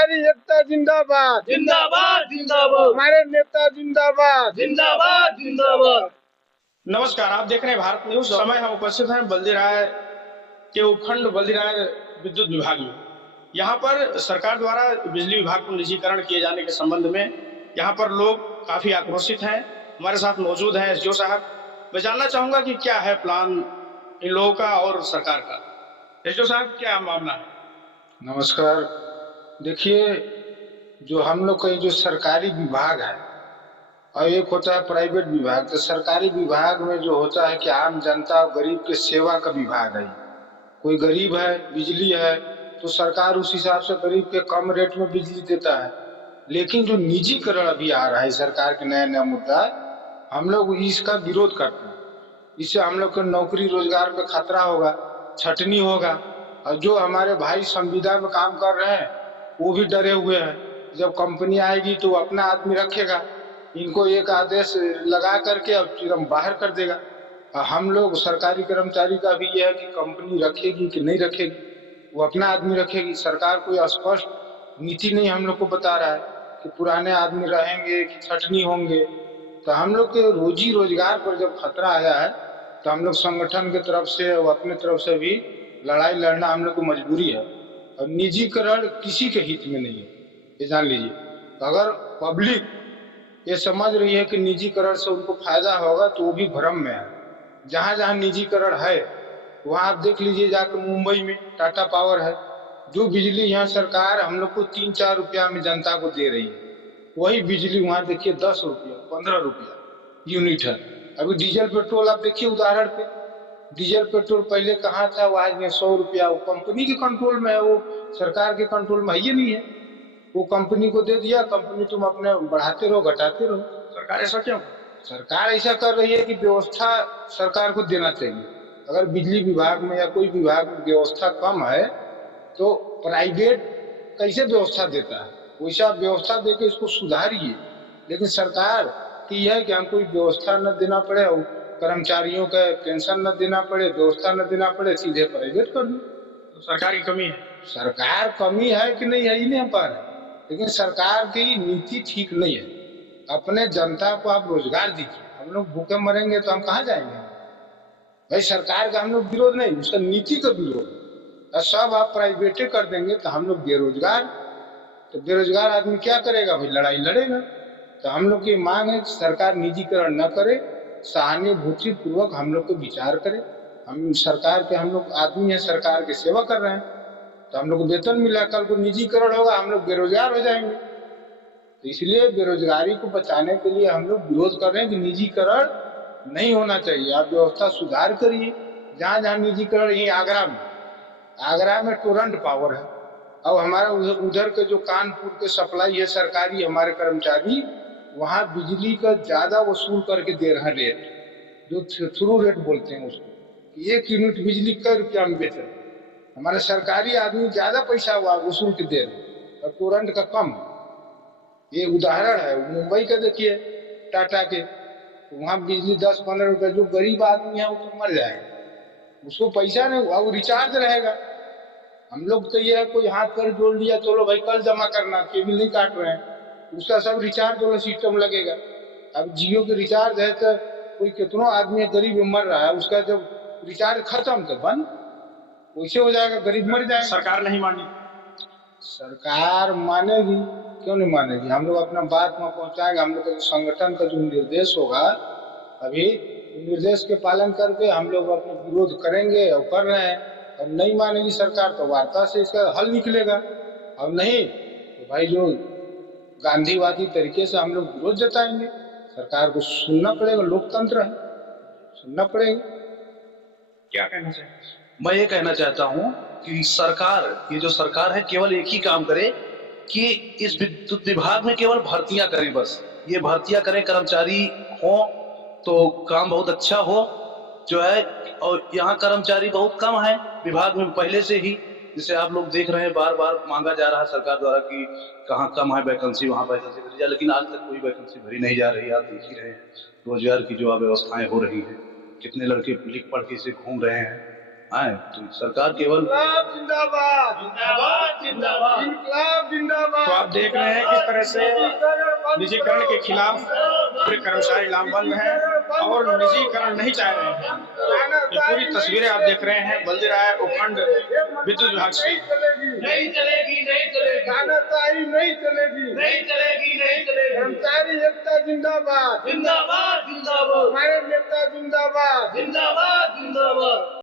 हमारी एकता जिंदाबाद जिंदाबाद जिंदाबाद, हमारे नेता जिंदाबाद जिंदाबाद जिंदाबाद। नमस्कार, आप देख रहे हैं भारत न्यूज। समय हम उपस्थित हैं बल्दी राय के उपखंड बल्दी राय विद्युत विभाग में। यहाँ पर सरकार द्वारा बिजली विभाग को निजीकरण किए जाने के संबंध में यहाँ पर लोग काफी आक्रोशित हैं। हमारे साथ मौजूद हैं एसडीओ साहब। मैं जानना चाहूंगा कि क्या है प्लान इन लोगों का और सरकार का। एसडीओ साहब, क्या मामला है? नमस्कार। देखिए, जो हम लोग का जो सरकारी विभाग है और एक होता है प्राइवेट विभाग। तो सरकारी विभाग में जो होता है कि आम जनता और गरीब के सेवा का विभाग है। कोई गरीब है, बिजली है, तो सरकार उस हिसाब से गरीब के कम रेट में बिजली देता है। लेकिन जो निजीकरण अभी आ रहा है सरकार के नया नया मुद्दा है, हम लोग इसका विरोध करते हैं। इससे हम लोग को नौकरी रोजगार पे खतरा होगा, छटनी होगा। और जो हमारे भाई संविदा में काम कर रहे हैं वो भी डरे हुए हैं। जब कंपनी आएगी तो अपना आदमी रखेगा, इनको एक आदेश लगा करके अब फिर हम बाहर कर देगा। हम लोग सरकारी कर्मचारी का भी यह है कि कंपनी रखेगी कि नहीं रखेगी, वो अपना आदमी रखेगी। सरकार कोई स्पष्ट नीति नहीं हम लोग को बता रहा है कि पुराने आदमी रहेंगे कि छटनी होंगे। तो हम लोग के रोजी रोजगार पर जब खतरा आया है तो हम लोग संगठन की तरफ से और अपने तरफ से भी लड़ाई लड़ना हम लोग को मजबूरी है। और निजीकरण किसी के हित में नहीं है, ये जान लीजिए। अगर पब्लिक ये समझ रही है कि निजीकरण से उनको फायदा होगा तो वो भी भ्रम में है। जहाँ जहाँ निजीकरण है वहाँ आप देख लीजिए, जाकर मुंबई में टाटा पावर है, जो बिजली यहाँ सरकार हम लोग को 3-4 रुपया में जनता को दे रही है, वही बिजली वहाँ देखिए 10 रुपया 15 रुपया यूनिट है। अभी डीजल पेट्रोल आप देखिए, उदाहरण पे डीजल पेट्रोल पहले कहाँ था, वो आज में 100 रुपया। वो कंपनी के कंट्रोल में है, वो सरकार के कंट्रोल में ये नहीं है। वो कंपनी को दे दिया, कंपनी तुम अपने बढ़ाते रहो घटाते रहो। सरकार ऐसा क्यों? सरकार ऐसा कर रही है कि व्यवस्था सरकार को देना चाहिए। अगर बिजली विभाग में या कोई विभाग में व्यवस्था कम है तो प्राइवेट कैसे व्यवस्था देता है, वैसा व्यवस्था देके इसको सुधारिए। लेकिन सरकार की यह है कि हमको व्यवस्था न देना पड़े और कर्मचारियों का पेंशन न देना पड़े, व्यवस्था न देना पड़े, सीधे प्राइवेट कर दो। तो सरकार की कमी है। सरकार कमी है कि नहीं है ये नहीं हम पा रहे, लेकिन सरकार की नीति ठीक नहीं है। अपने जनता को आप रोजगार दीजिए। हम लोग भूखे मरेंगे तो हम कहाँ जाएंगे? भाई सरकार का हम लोग विरोध नहीं, उसका नीति का विरोध। और सब आप प्राइवेटे कर देंगे तो हम लोग बेरोजगार, तो बेरोजगार आदमी क्या करेगा? भाई लड़ाई लड़ेगा। तो हम लोग की मांग है कि सरकार निजीकरण न करे, सहानुभूति पूर्वक हम लोग को विचार करे। हम सरकार के हम लोग आदमी है, सरकार की सेवा कर रहे हैं, तो हम लोग को वेतन मिला। कल को निजीकरण होगा, हम लोग बेरोजगार हो जाएंगे। तो इसलिए बेरोजगारी को बचाने के लिए हम लोग विरोध कर रहे हैं कि निजीकरण नहीं होना चाहिए। आप व्यवस्था सुधार करिए। जहाँ जहाँ निजीकरण, यही आगरा में टोरंट पावर है। अब हमारा उधर के जो कानपुर के सप्लाई है सरकारी, हमारे कर्मचारी वहाँ बिजली का ज्यादा वसूल करके दे रहे हैं रेट, जो थ्रू रेट बोलते हैं उसको, कि 1 यूनिट बिजली कई रुपया में बेच रहे। हमारे सरकारी आदमी ज्यादा पैसा वसूल के दे रहे और टोरंट का कम। ये उदाहरण है मुंबई का, देखिए टाटा के, वहाँ बिजली 10-15 रुपए। जो गरीब आदमी है वो तो मर जाएगा, उसको पैसा नहीं, वो रिचार्ज रहेगा। हम लोग तो ये है, कोई हाथ पर जोड़ लिया, चलो भाई कल जमा करना, केबिल नहीं काट रहे हैं, उसका सब रिचार्ज वाला सिस्टम लगेगा। अब जियो के रिचार्ज है तो कोई कितनों आदमी गरीब मर रहा है, उसका जब रिचार्ज खत्म तो बंद, वैसे हो जाएगा, गरीब मर जाएगा। सरकार नहीं मानी। सरकार मानेगी क्यों नहीं मानेगी? हम लोग अपना बात में पहुंचाएंगे। हम लोग का संगठन का जो निर्देश होगा, अभी निर्देश के पालन करके हम लोग अपना विरोध करेंगे और कर रहे हैं। और नहीं मानेगी सरकार तो वार्ता से इसका हल निकलेगा, और नहीं तो भाई जो गांधीवादी तरीके से हम लोग विरोध जताएंगे। सरकार को सुनना पड़ेगा, लोकतंत्र है, सुनना पड़ेगा। क्या कहना चाहिए? मैं ये कहना चाहता हूँ कि सरकार, ये जो सरकार है, केवल एक ही काम करे कि इस विद्युत विभाग में केवल भर्तियां करें। बस ये भर्तियां करें, कर्मचारी हो तो काम बहुत अच्छा हो जो है। और यहाँ कर्मचारी बहुत कम है विभाग में पहले से ही, जिसे आप लोग देख रहे हैं, बार बार मांगा जा रहा है सरकार द्वारा कि कहाँ कम है वैकेंसी, वहाँ वैकेंसी भरी जाए, लेकिन आज तक कोई वैकेंसी भरी नहीं जा रही। आप देख ही रहे हैं रोजगार की जो अव्यवस्थाएं हो रही है, कितने लड़के लिख पढ़ के इसे घूम रहे हैं। तो सरकार केवल जिंदाबाद जिंदाबाद जिंदाबाद जिंदाबाद देख रहे हैं किस तरह से निजीकरण के खिलाफ पूरे कर्मचारी लामबंद हैं और निजीकरण नहीं चाह रहे हैं। ये पूरी तस्वीरें आप देख रहे हैं बल्दीराय उपखंड विद्युत विभाग से। नहीं चलेगी, नहीं चलेगी, तानाशाही नहीं चलेगी, नहीं चलेगी, नहीं चलेगी। कर्मचारी एकता जिंदाबाद, जिंदाबाद, जिंदाबाद। हमारे नेता जिंदाबाद, जिंदाबाद, जिंदाबाद।